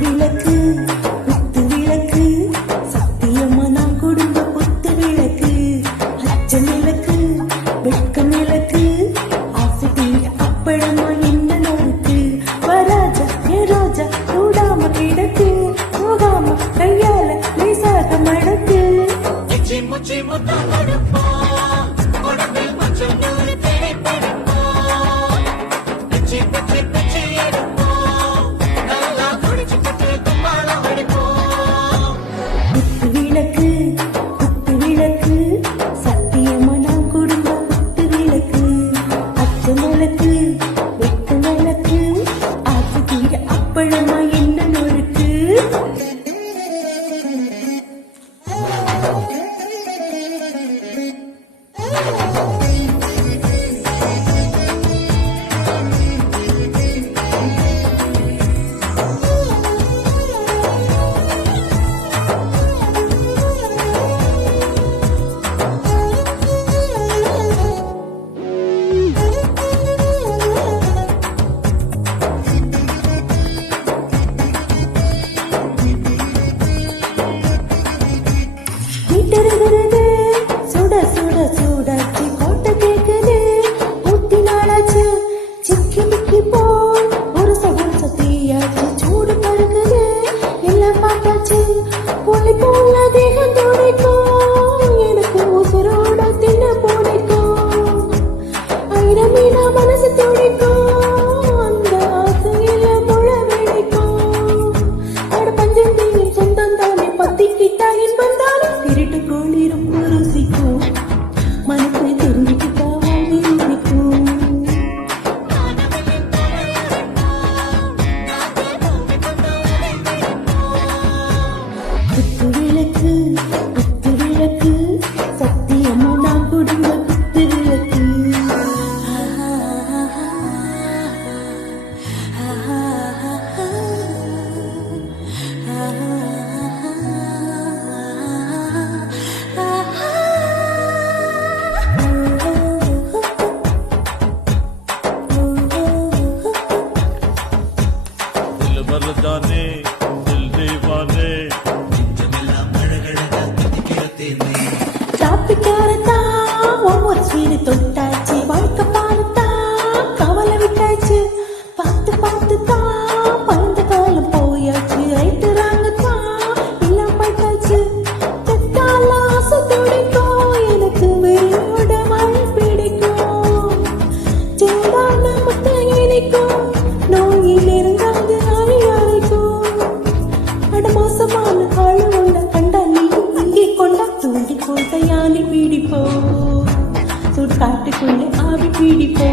விளக்கு குத்து விளக்கு சத்தியமா நான் குடும்ப குத்து விளக்கு அச்ச விளக்கு வெட்க விளக்கு ஆசை தீங்க அப்பளமா என்ன நோருக்கு வராஜா ஏ ரோஜா கூடாம கிடக்கு போகாம கையால லேசாக மடக்கு முச்சி முத்தா கொடுப்பா உடம்பில் மச்சம் நூறு தேவைப்படுப்பா பிச்சி பிச்சி பிச்சி எடுப்பா அப்பளமா என்ன நொறுக்கு சுட சுட சூடாச்சு கோட்டை கேக்குது ஊத்தி நாளாச்சு சிக்கி மிக்கி போல் ஒரு சகல் சத்தியாச்சு சூடு பறக்குது எல்லாம் பார்த்தாச்சு புள்ளி போல தேகம் துடைக்கும் எனக்கு உசுரோட தின்ன போடைக்கும் ஐரமீனா மனசு துடைக்கும் அந்த ஆசையில முழ வெடிக்கும் அட பஞ்சம் தீயும் சொந்தம் தானே பத்திக்கிட்டா இன்பம் தானே திருட்டு கோளிரும் ருசிக்கும் மனசை தெரிஞ்சுக்கிட்டா வாங்கி இருக்கும் குத்து விளக்கு குத்து விளக்கு சத்தியமா நான் குடும்ப குத்து விளக்கு मर्दाने दिल दीवाने ஒவ்வொரு சீடு தொட்டாச்சு வாழ்க்கை பாருத்தா கவலை விட்டாச்சு பார்த்து பார்த்து தான் பறந்த காலம் போயாச்சு ஐட்டுறாங்கத்தான் எல்லாம் பட்டாச்சு தெத்தால ஆசை துடிக்கும் எனக்கு வெறியோட மழை பிடிக்கும் சூடான முட்டை இனிக்கும் நோயில் இருந்தாது மோசமான ஆளு உள்ள கண்டா நீயும் இங்கே கொண்டா தூண்டி கோட்டையானி பீடிப்போ சுட்டாட்டுக்குள்ளே ஆவி பீடிப்போ